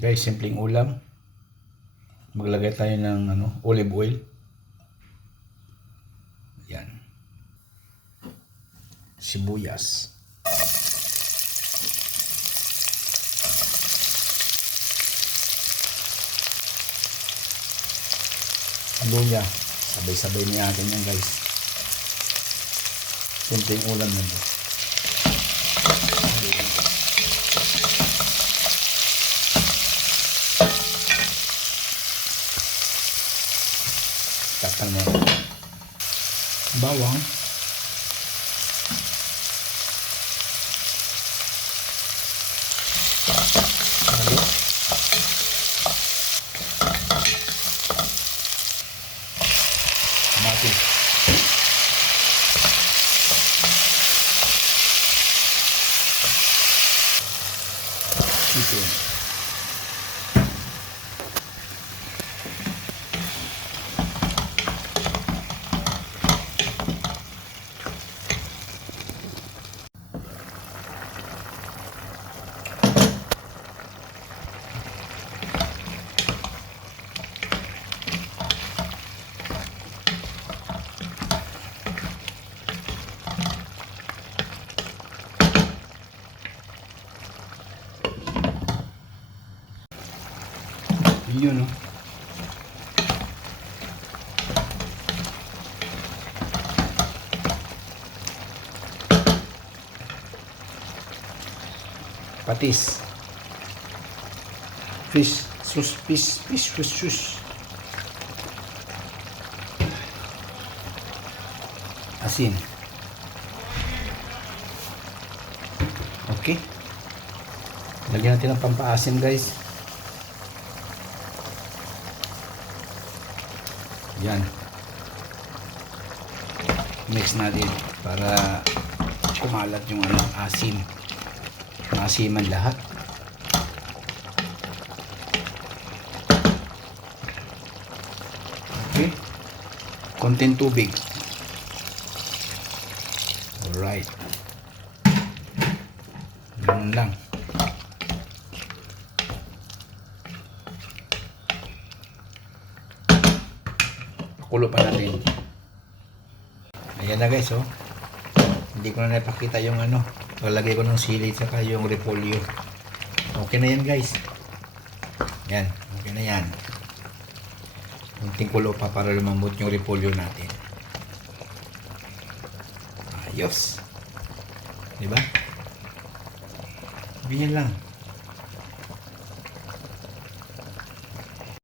Guys, simpleng ulam. Maglagay tayo ng olive oil. Yan. Sibuyas. Luya. Sabay-sabay niya natin yan, guys. Simpleng ulam na ito. Takpan mo. Bawang. Salo. Kamatis. Chicken. Yun, no? Patis. Fish. Fish. Asin. Okay. Lagyan natin ng pampaasim, guys. Yan. Mix natin para kumalat yung asim. Maasiman lahat. Okay. Konting tubig. Alright. Ganun lang. Kulo pa natin. Ayan na, guys, oh. Hindi ko na napakita yung Palagay ko ng sili saka yung repolyo. Okay na yan, guys. Yan, okay na yan. Kunting kulo pa para lumambot yung repolyo natin. Ayos. Diba? Ganyan lang.